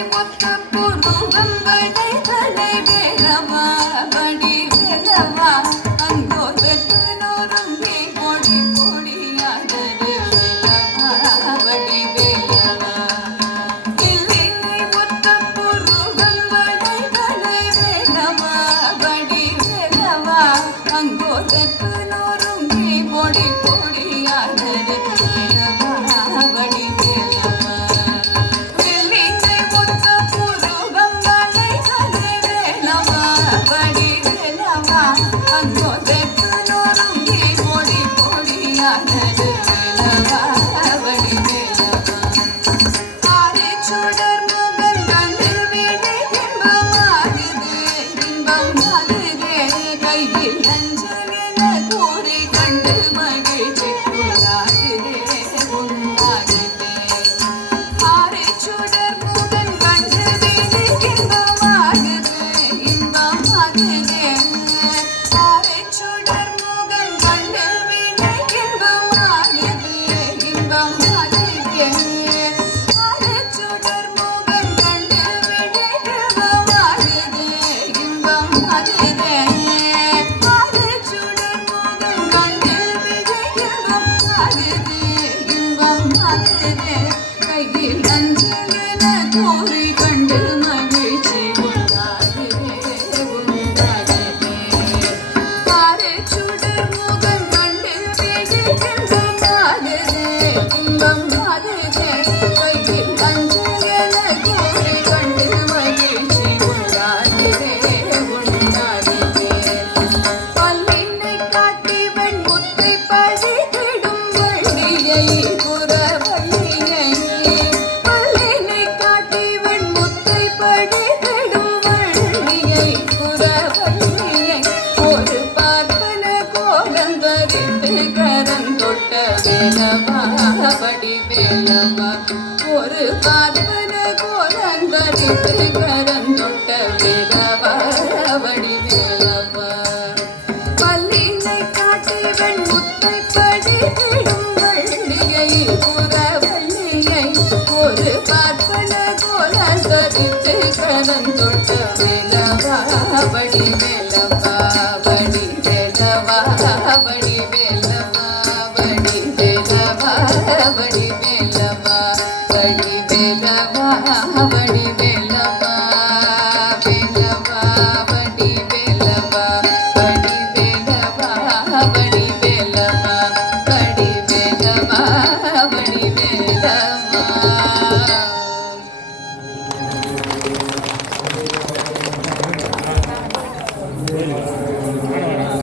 ஒத்த புருவம் வடை தலகே Nhận 国 தொட்டு கரம் தொட்ட வேலவா படி வேலவா? ஒரு பார்ப்பன கோலந்தரித்து கரம் தொட்ட வேலவா படி வேலவா? பல்லினை காட்டுவன் முத்தை படித்திடும் ಬಳಿ